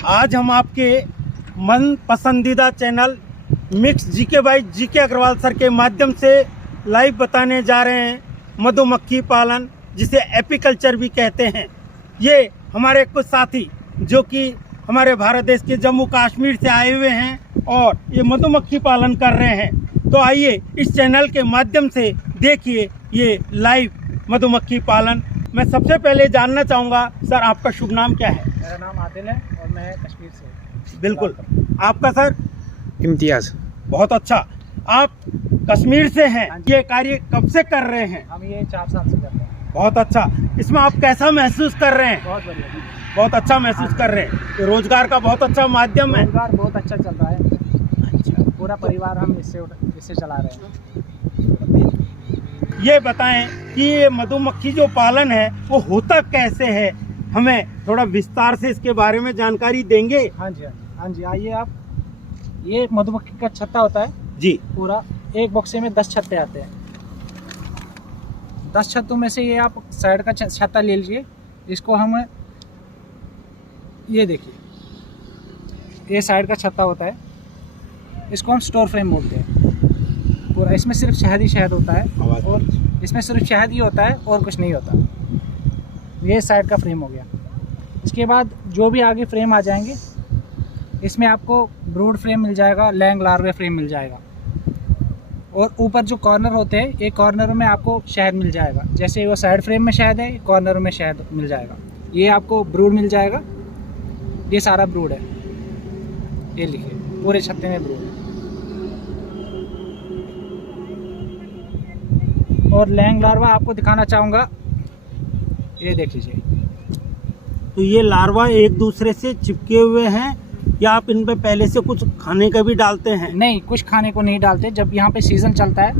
आज हम आपके मन पसंदीदा channel mix GK by GK Agarwal sir के माध्यम से लाइव बताने जा रहे हैं मधुमक्खी पालन, जिसे एपीकल्चर भी कहते हैं। ये हमारे कुछ साथी जो कि हमारे भारत देश के जम्मू कश्मीर से आए हुए हैं और ये मधुमक्खी पालन कर रहे हैं। तो आइए इस चैनल के माध्यम से देखिए ये लाइव मधुमक्खी पालन। मैं सबसे पहले जानना चाहूँगा सर, आपका शुभ नाम क्या है? मेरा नाम आदिल है और मैं कश्मीर से। बिल्कुल, आपका सर? इम्तियाज़। बहुत अच्छा, आप कश्मीर से हैं। ये कार्य कब से कर रहे हैं? हम ये 4 साल से कर रहे हैं। बहुत अच्छा। इसमें आप कैसा महसूस कर रहे हैं? बहुत बढ़िया, बहुत अच्छा महसूस कर रहे हैं। ये रोजगार का बहुत अच्छा माध्यम है। रोजगार बहुत अच्छा चल रहा है। अच्छा, पूरा परिवार हम इससे चला रहे हैं। ये बताएं कि ये मधुमक्खी जो पालन है वो होता कैसे है, हमें थोड़ा विस्तार से इसके बारे में जानकारी देंगे? हाँ जी, आइए आप। ये मधुमक्खी का छत्ता होता है जी। पूरा एक बक्से में 10 छत्ते आते हैं। 10 छत्तों में से ये आप साइड का छत्ता ले लीजिए। इसको हम, ये देखिए, ये साइड का छत्ता होता है। इसको हम स्टोर फ्रेम बोलते हैं। पूरा इसमें सिर्फ शहद ही शहद होता है और इसमें सिर्फ शहद ही होता है और कुछ नहीं होता। ये साइड का फ्रेम हो गया। इसके बाद जो भी आगे फ्रेम आ जाएंगे, इसमें आपको ब्रूड फ्रेम मिल जाएगा, लैंग लार्वे फ्रेम मिल जाएगा और ऊपर जो कॉर्नर होते हैं, एक कॉर्नर में आपको शहद मिल जाएगा। जैसे वो साइड फ्रेम में शहद है, कॉर्नर में शहद मिल जाएगा। ये आपको ब्रूड मिल जाएगा। ये सारा ब्रूड है, ये लिखिए, पूरे छत्ते में ब्रूड है। और लैंग लार्वा आपको दिखाना चाहूँगा, ये देख लीजिए। तो ये लार्वा एक दूसरे से चिपके हुए हैं या आप इन पे पहले से कुछ खाने का भी डालते हैं? नहीं, कुछ खाने को नहीं डालते। जब यहाँ पे सीजन चलता है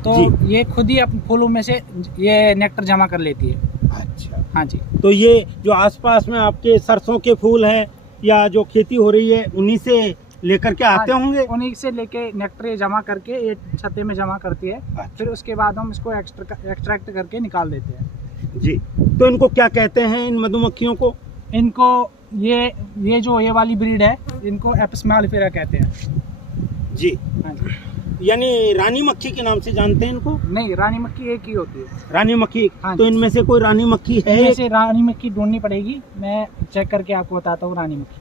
तो ये खुद ही अपने फूलों में से ये नेक्टर जमा कर लेती है। अच्छा, हाँ जी। तो ये जो आसपास में आपके सरसों के फूल हैं या जो खेती हो रही है, उन्हीं से लेकर के आते होंगे? उन्हीं से लेके नेक्टर ये जमा करके ये छत्ते में जमा करती है। अच्छा। फिर उसके बाद हम इसको एक्सट्रैक्ट करके निकाल देते हैं। जी। तो इनको क्या कहते हैं, इन मधुमक्खियों को? इनको ये जो ये वाली ब्रीड है, इनको एपिस मेलिफेरा कहते हैं। जी। हाँ जी। यानी रानी मक्खी के नाम से जानते हैं इनको? नहीं, रानी मक्खी एक ही होती है। रानी मक्खी? हाँ। तो इनमें से कोई रानी मक्खी है? इनमें से रानी मक्खी ढूंढनी पड़ेगी, मैं चेक करके आपको बताता हूँ। रानी मक्खी,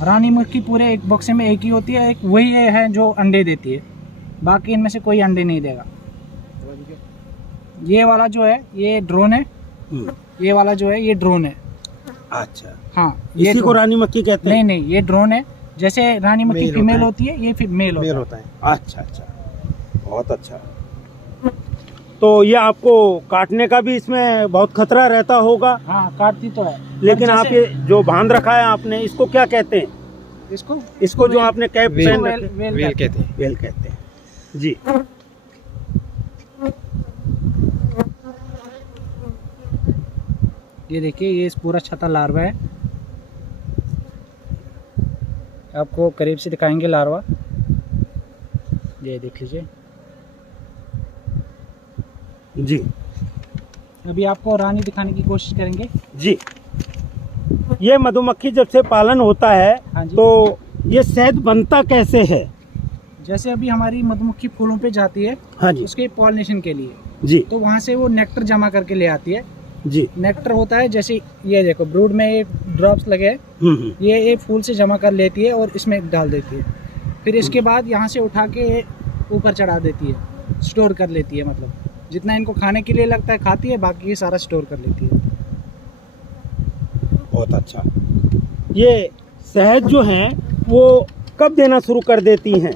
रानी मक्खी पूरे एक बक्से में एक ही होती है। एक वही है जो अंडे देती है, बाकी इनमें से कोई अंडे नहीं देगा। ये वाला जो है ये ड्रोन है। ये वाला जो है ये ड्रोन है। अच्छा, हाँ, इसी को रानी मक्खी कहते हैं? नहीं, ये ड्रोन है। जैसे रानी मक्खी फीमेल होती है, ये फिर मेल होता है। अच्छा, बहुत अच्छा। तो ये आपको काटने का भी इसमें बहुत खतरा रहता होगा? हाँ, काटती तो है। लेकिन आप ये जो बांध रखा है आपने, इसको क्या कहते हैं? इसको जो आपने कैप पहन रखी है? वेल कहते हैं। वेल कहते हैं जी। ये देखिए, ये पूरा छत्ता लार्वा है। आपको करीब से दिखाएंगे लार्वा, ये देख लीजिए जी। अभी आपको रानी दिखाने की कोशिश करेंगे जी। ये मधुमक्खी जब से पालन होता है, हाँ जी। तो ये शहद बनता कैसे है? जैसे अभी हमारी मधुमक्खी फूलों पे जाती है, हाँ जी। उसके पॉलिनेशन के लिए, जी। तो वहाँ से वो नेक्टर जमा करके ले आती है। जी। नेक्टर होता है, जैसे ये देखो ब्रूड में ये ड्रॉप्स लगे हैं, ये फूल से जमा कर लेती है और इसमें डाल देती है। फिर इसके बाद यहाँ से उठा के ऊपर चढ़ा देती है, स्टोर कर लेती है। मतलब जितना इनको खाने के लिए लगता है खाती है, बाकी ये सारा स्टोर कर लेती है। बहुत अच्छा। ये शहद जो है वो कब देना शुरू कर देती हैं?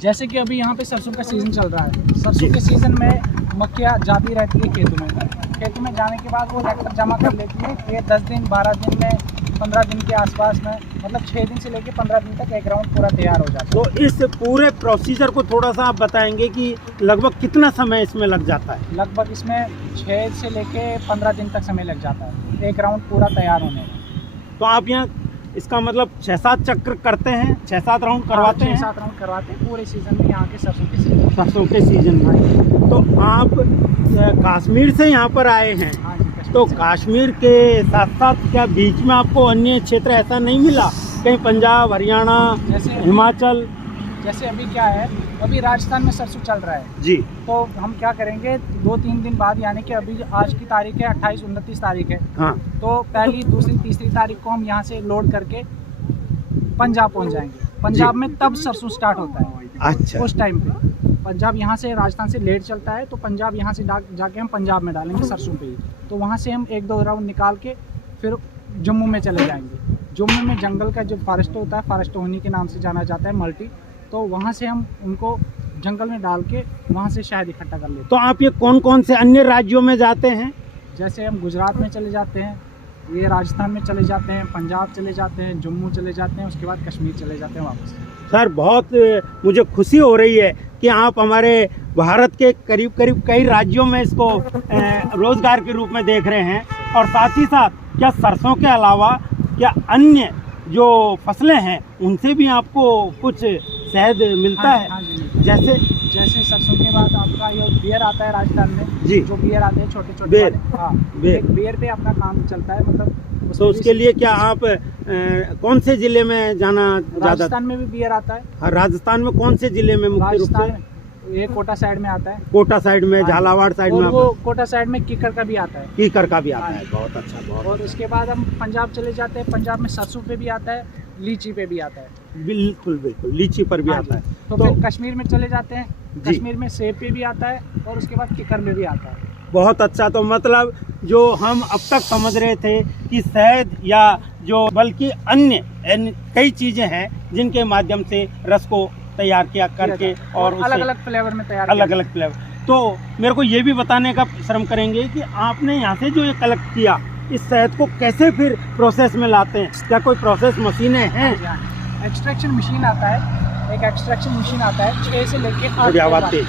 जैसे कि अभी यहाँ पे सरसों का सीज़न चल रहा है। सरसों के सीज़न में मक्खियाँ जाती रहती है खेतों में जाने के बाद वो नेक्टर जमा कर लेती है। ये 10 दिन, 12 दिन में, 15 दिन के आसपास में, मतलब 6 दिन से लेकर 15 दिन तक एक राउंड पूरा तैयार हो जाता है। तो इस पूरे प्रोसीजर को थोड़ा सा आप बताएंगे कि लगभग कितना समय इसमें लग जाता है? लगभग इसमें 6 से लेके 15 दिन तक समय लग जाता है एक राउंड पूरा तैयार होने में। तो आप यहाँ इसका मतलब 6-7 चक्र करते हैं, 6-7 राउंड करवाते हैं? 6-7 राउंड करवाते हैं पूरे सीजन में, यहाँ के सरसों के सीजन में। तो आप कश्मीर से यहाँ पर आए हैं, हाँ जी, कश्मीर तो से। कश्मीर के साथ साथ क्या बीच में आपको अन्य क्षेत्र ऐसा नहीं मिला, कहीं पंजाब, हरियाणा, जैसे हिमाचल? जैसे अभी क्या है, अभी राजस्थान में सरसों चल रहा है, जी तो हम क्या करेंगे 2-3 दिन बाद, यानी कि अभी आज की तारीख है 28-29 तारीख है, हाँ, तो पहली, दूसरी, तीसरी तारीख को हम यहाँ से लोड करके पंजाब पहुँच जाएंगे। पंजाब में तब सरसों स्टार्ट होता है, अच्छा उस टाइम पे। पंजाब यहाँ से, राजस्थान से लेट चलता है, तो पंजाब यहाँ से जाके हम पंजाब में डालेंगे सरसों पे ही। तो वहाँ से हम 1-2 राउंड निकाल के फिर जम्मू में चले जाएंगे। जम्मू में जंगल का जो फॉरेस्ट होता है, फॉरेस्ट होनी के नाम से जाना जाता है, मल्टी, तो वहाँ से हम उनको जंगल में डाल के वहाँ से शहद इकट्ठा कर लेते हैं। तो आप ये कौन कौन से अन्य राज्यों में जाते हैं? जैसे हम गुजरात में चले जाते हैं, ये राजस्थान में चले जाते हैं, पंजाब चले जाते हैं, जम्मू चले जाते हैं, उसके बाद कश्मीर चले जाते हैं वापस। सर बहुत मुझे खुशी हो रही है कि आप हमारे भारत के करीब करीब कई राज्यों में इसको रोजगार के रूप में देख रहे हैं, और साथ ही साथ क्या सरसों के अलावा क्या अन्य जो फसलें हैं उनसे भी आपको कुछ शहद मिलता है? हाँ जी, मिलता है। जैसे सरसों के बाद आपका ये बियर आता है राजस्थान में, जी। जो बियर आते हैं छोटे छोटे बेर। वाले, हाँ, बेर। एक बियर पे अपना काम चलता है, मतलब तो उसके लिए क्या आप कौन से जिले में जाना ज़्यादा? राजस्थान में भी बियर आता है। हाँ, राजस्थान में कौन से जिले में मुख्य रूप राजस्थान से? में ये कोटा साइड में आता है, कोटा साइड में, हाँ। झालावाड़ साइड और में, वो कोटा साइड में कीकर का भी आता है। कीकर का भी आता हाँ। है। बहुत अच्छा, बहुत और उसके बाद हम पंजाब चले जाते हैं, पंजाब में सरसों पे भी आता है, लीची पे भी आता है। बिल्कुल बिल्कुल, लीची पर भी हाँ आता जी। है। तो तो फिर कश्मीर में चले जाते हैं, जी। कश्मीर में सेब पे भी आता है, और उसके बाद कीकर में भी आता है। बहुत अच्छा। तो मतलब जो हम अब तक समझ रहे थे कि शहद या जो बल्कि अन्य कई चीजें हैं जिनके माध्यम से रस को तैयार किया करके और अलग अलग फ्लेवर में तैयार अलग अलग फ्लेवर। तो मेरे को ये भी बताने का श्रम करेंगे कि आपने यहाँ से जो ये कलेक्ट किया, इस शहद को कैसे फिर प्रोसेस में लाते हैं? क्या कोई प्रोसेस मशीनें हैं? एक्सट्रैक्शन मशीन आता है, एक एक्सट्रैक्शन मशीन आता है 6 से लेके 8 थोड़ी आवाज तेज।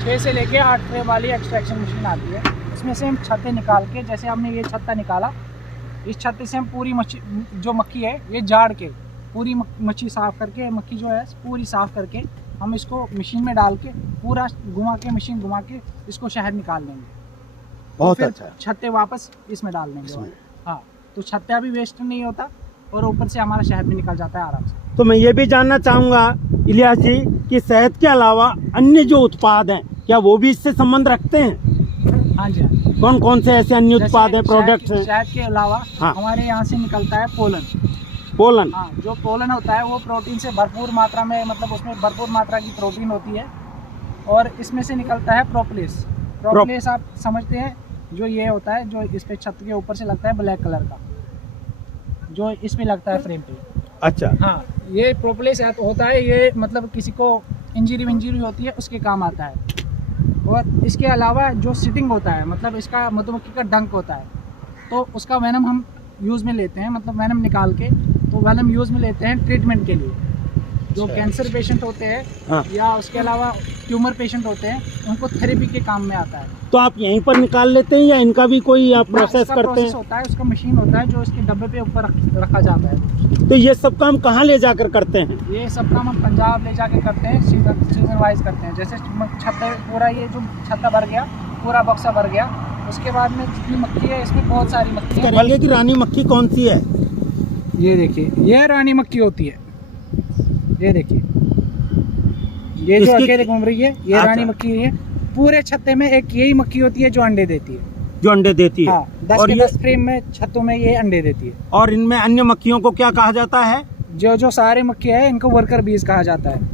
6 से लेके 8 ट्रे वाली एक्सट्रैक्शन मशीन आती है। इसमें से हम छत्ते निकाल के, जैसे हमने ये छत्ता निकाला, इस छत्ते से हम पूरी मच्छी, जो मक्खी है, ये जाड़ के पूरी मच्छी साफ़ करके, मक्खी जो है पूरी साफ़ करके, हम इसको मशीन में डाल के पूरा घुमा के, मशीन घुमा के इसको शहद निकाल लेंगे। बहुत फिर अच्छा। छत्ते वापस इसमें डाल देंगे। हाँ, तो छत्ता भी वेस्ट नहीं होता, और ऊपर से हमारा शहद भी निकल जाता है आराम से। तो मैं ये भी जानना चाहूँगा इलियास जी कि शहद के अलावा अन्य जो उत्पाद हैं, क्या वो भी इससे संबंध रखते हैं? हाँ जी, हाँ। कौन कौन से ऐसे अन्य उत्पाद हैं, जैसे प्रोडक्ट्स हैं? शहद के अलावा हाँ। हमारे यहाँ से निकलता है पोलन। पोलन? हाँ, जो पोलन होता है वो प्रोटीन से भरपूर मात्रा में, मतलब उसमें भरपूर मात्रा की प्रोटीन होती है। और इसमें से निकलता है प्रोपलिस। प्रोपलिस आप समझते हैं, जो ये होता है, जो इस पे छत के ऊपर से लगता है ब्लैक कलर का, जो इसमें लगता है फ्रेम पे। अच्छा। हाँ, ये प्रोपलिस होता है, ये मतलब किसी को इंजरी होती है उसके काम आता है। और इसके अलावा जो सिटिंग होता है, मतलब इसका मधुमक्खी का डंक होता है, तो उसका वेनम हम यूज़ में लेते हैं, मतलब वेनम निकाल के, तो वेनम यूज़ में लेते हैं ट्रीटमेंट के लिए। जो कैंसर पेशेंट होते हैं, हाँ। या उसके अलावा ट्यूमर पेशेंट होते हैं, उनको थेरेपी के काम में आता है। तो आप यहीं पर निकाल लेते हैं या इनका भी कोई आप प्रोसेस उसका करते प्रोसेस हैं? होता है, उसका मशीन होता है जो इसके डब्बे पे ऊपर रखा जाता है। तो ये सब काम कहाँ ले जाकर करते हैं? ये सब काम हम पंजाब ले जाके करते हैं, सीजन वाइज करते हैं। जैसे छत्ते, पूरा ये जो छत्ता भर गया, पूरा बक्सा भर गया, उसके बाद में जितनी मक्खी है, इसमें बहुत सारी मक्खी है। करेंगे कि रानी मक्खी कौन सी है? ये देखिए, ये रानी मक्खी होती है। ये देखिए, ये जो इसकी- अकेले घूम रही है, ये अच्छा। रानी मक्खी है। पूरे छत्ते में एक यही मक्खी होती है जो अंडे देती है। जो अंडे देती है। हाँ, 10 और के ये 10 फ्रेम में छत्तों में ये अंडे देती है। और इनमें अन्य मक्खियों को क्या कहा जाता है? जो सारे मक्खी है, इनको वर्कर बीज कहा जाता है।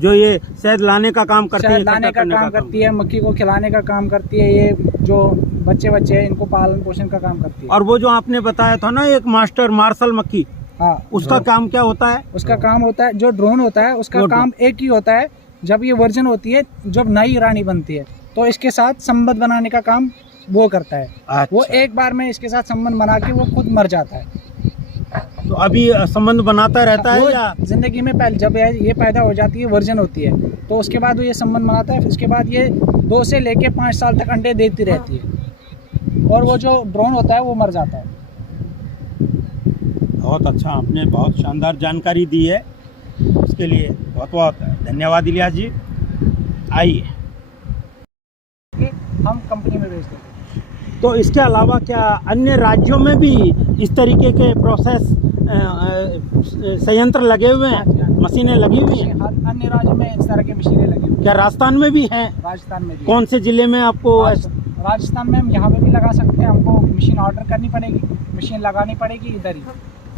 जो ये शहद लाने का काम करती है, शहद लाने का काम करती है, मक्खी को खिलाने का काम करती है। ये जो बच्चे हैं, इनको पालन पोषण का काम करती है। और वो जो आपने बताया था ना, एक मास्टर मार्शल मक्खी, हाँ, उसका काम क्या होता है? उसका काम होता है, जो ड्रोन होता है उसका वो काम एक ही होता है। जब ये वर्जन होती है, जब नई रानी बनती है, तो इसके साथ संबंध बनाने का काम वो करता है। अच्छा। वो एक बार में इसके साथ संबंध बना के वो खुद मर जाता है। तो अभी संबंध बनाता रहता है वो या? जिंदगी में पहले जब ये पैदा हो जाती है, वर्जन होती है, तो उसके बाद वो ये संबंध बनाता है। उसके बाद ये 2 से लेके 5 साल तक अंडे देती रहती है, और वो जो ड्रोन होता है वो मर जाता है। बहुत अच्छा, आपने बहुत शानदार जानकारी दी है, उसके लिए बहुत बहुत धन्यवाद इलियास जी। आइए। तो इसके अलावा क्या अन्य राज्यों में भी इस तरीके के प्रोसेस संयंत्र लगे हुए हैं, मशीनें लगी हुई हैं? हर अन्य राज्यों में इस तरह की मशीनें लगी हुई हैं। क्या राजस्थान में भी हैं? राजस्थान में भी कौन से जिले में आपको? राजस्थान में हम यहाँ पे भी लगा सकते हैं। हमको मशीन ऑर्डर करनी पड़ेगी, मशीन लगानी पड़ेगी इधर ही,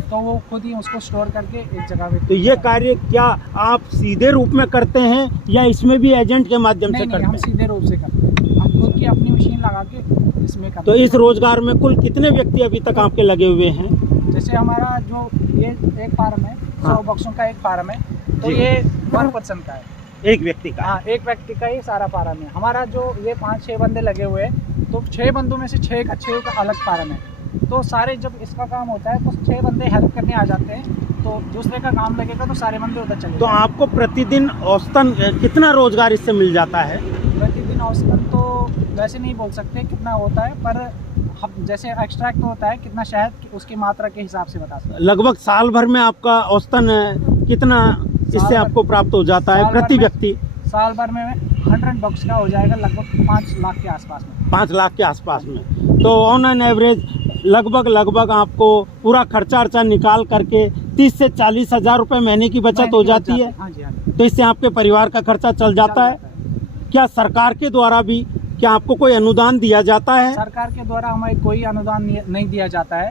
तो वो खुद ही उसको स्टोर करके एक जगह पे। तो ये कार्य क्या आप सीधे रूप में करते हैं या इसमें भी एजेंट के माध्यम से करते हम हैं? सीधे रूप से करते हैं, हम खुद की अपनी मशीन लगा के इसमें करते तो इस रोजगार में कुल कितने व्यक्ति अभी तक आपके लगे हुए हैं? जैसे हमारा जो ये एक फार्म है, 100 बक्सों का एक फार्म है, तो जी। ये 1 पर्सन का है, एक व्यक्ति का? हाँ, एक व्यक्ति का ही सारा फार्म है। हमारा जो ये 5-6 बंदे लगे हुए हैं, तो 6 बंदों में से 6 का अलग फार्म है। तो सारे जब इसका काम होता है तो 6 बंदे हेल्प करने आ जाते हैं, तो दूसरे का काम लगेगा तो सारे बंदे उधर चले तो आपको प्रतिदिन औसतन कितना रोजगार इससे मिल जाता है? प्रतिदिन औसतन तो वैसे नहीं बोल सकते कितना होता है, पर हम जैसे एक्सट्रैक्ट होता है कितना शहद, उसकी मात्रा के हिसाब से बता सकते हैं। लगभग साल भर में आपका औसतन कितना इससे आपको प्राप्त हो जाता है प्रति व्यक्ति? साल भर में 100 बक्स का हो जाएगा, लगभग 5 लाख के आसपास में। 5 लाख के आसपास में। तो ऑन एन एवरेज लगभग आपको पूरा खर्चा अर्चा निकाल करके 30 से 40 हज़ार रुपये महीने की बचत हो जाती है। हाँ जी, हाँ जी। तो इससे आपके परिवार का खर्चा चल जाता है। क्या सरकार के द्वारा भी क्या आपको कोई अनुदान दिया जाता है? सरकार के द्वारा हमें कोई अनुदान नहीं दिया जाता है,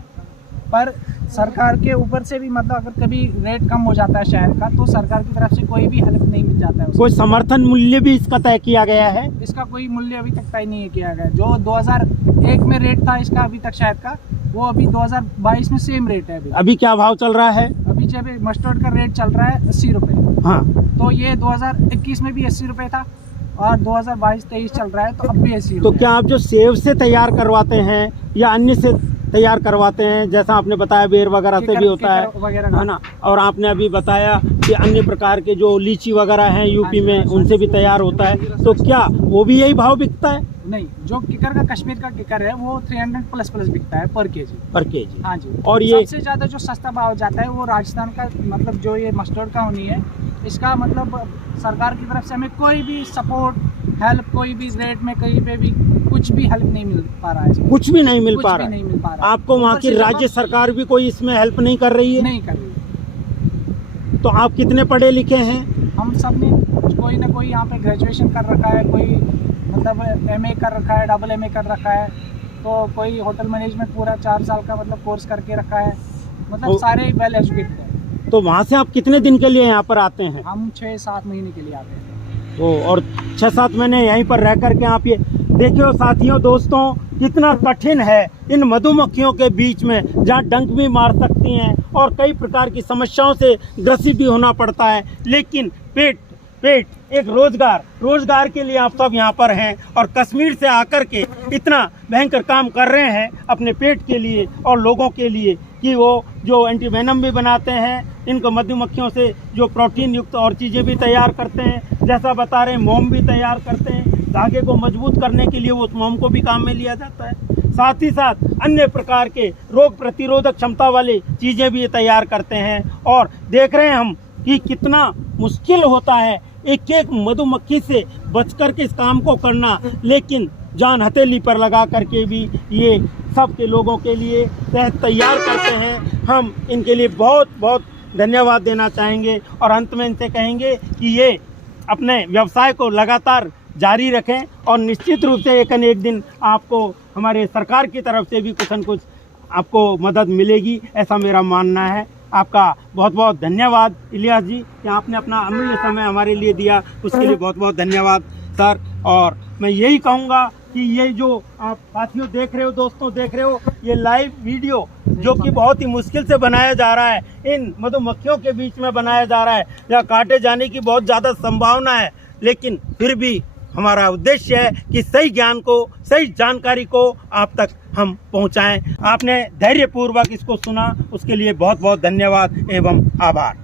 पर सरकार के ऊपर से भी मतलब अगर कभी रेट कम हो जाता है शहर का, तो सरकार की तरफ से कोई भी हेल्प नहीं मिल जाता है उसको। कोई समर्थन मूल्य भी इसका तय किया गया है? इसका कोई मूल्य अभी तक तय नहीं किया गया। जो 2001 में रेट था इसका अभी तक शहद का, वो अभी 2022 में सेम रेट है। अभी क्या भाव चल रहा है? अभी जब मस्टर्ड का रेट चल रहा है 80 रुपये। हाँ, तो ये 2021 में भी 80 रुपये था और 2022-23 चल रहा है तो अब भी 80 तो क्या आप जो सेब से तैयार करवाते हैं या अन्य से तैयार करवाते हैं, जैसा आपने बताया बेर वगैरह से भी होता है ना, और आपने अभी बताया कि अन्य प्रकार के जो लीची वगैरह हैं यूपी में उनसे भी तैयार होता है, तो क्या वो भी यही भाव बिकता है? नहीं, जो किकर का कश्मीर का किकर है वो 300 प्लस बिकता है पर केजी। हाँ जी। और ये सबसे ज़्यादा जो सस्ता भाव जाता है वो राजस्थान का, मतलब जो ये मस्टर्ड का होनी है, इसका मतलब सरकार की तरफ से हमें कोई भी सपोर्ट हेल्प, कोई भी रेट में कहीं पे भी कुछ भी हेल्प नहीं मिल पा रहा है। कुछ भी नहीं मिल पा रहा। आपको वहाँ की राज्य सरकार भी कोई इसमें हेल्प नहीं कर रही है? नहीं कर रही। तो आप कितने पढ़े लिखे हैं? हम सब ने कोई ना कोई यहाँ पे ग्रेजुएशन कर रखा है, कोई मतलब MA कर रखा है, AA कर रखा है, तो कोई होटल मैनेजमेंट पूरा 4 साल का मतलब कोर्स करके रखा है, मतलब सारे वेल एजुकेटेड है। तो वहाँ से आप कितने दिन के लिए यहाँ पर आते हैं? हम 6-7 महीने के लिए आते हैं। तो और 6-7 महीने यहीं पर रह करके आप ये देखिए साथियों, दोस्तों, कितना कठिन है इन मधुमक्खियों के बीच में, जहाँ डंक भी मार सकती हैं और कई प्रकार की समस्याओं से ग्रसित भी होना पड़ता है, लेकिन पेट एक रोजगार के लिए आप सब यहाँ पर हैं और कश्मीर से आकर के इतना भयंकर काम कर रहे हैं अपने पेट के लिए और लोगों के लिए, कि वो जो एंटीवेनम भी बनाते हैं, इनको मधुमक्खियों से जो प्रोटीन युक्त और चीज़ें भी तैयार करते हैं, जैसा बता रहे हैं मोम भी तैयार करते हैं, धागे को मजबूत करने के लिए वो उस मोम को भी काम में लिया जाता है। साथ ही साथ अन्य प्रकार के रोग प्रतिरोधक क्षमता वाली चीज़ें भी ये तैयार करते हैं। और देख रहे हैं हम कि कितना मुश्किल होता है एक एक मधुमक्खी से बचकर के इस काम को करना, लेकिन जान हथेली पर लगा करके भी ये सब के लोगों के लिए शहद तैयार करते हैं। हम इनके लिए बहुत बहुत धन्यवाद देना चाहेंगे और अंत में इनसे कहेंगे कि ये अपने व्यवसाय को लगातार जारी रखें और निश्चित रूप से एक न एक दिन आपको हमारे सरकार की तरफ से भी कुछ न कुछ आपको मदद मिलेगी, ऐसा मेरा मानना है। आपका बहुत बहुत धन्यवाद इलियास जी कि आपने अपना अमूल्य समय हमारे लिए दिया, उसके लिए बहुत बहुत धन्यवाद सर। और मैं यही कहूँगा कि ये जो आप साथियों देख रहे हो, दोस्तों देख रहे हो, ये लाइव वीडियो जो कि बहुत ही मुश्किल से बनाया जा रहा है, इन मधुमक्खियों के बीच में बनाया जा रहा है, जहाँ काटे जाने की बहुत ज़्यादा संभावना है, लेकिन फिर भी हमारा उद्देश्य है कि सही ज्ञान को, सही जानकारी को आप तक हम पहुंचाएं। आपने धैर्यपूर्वक इसको सुना, उसके लिए बहुत बहुत धन्यवाद एवं आभार।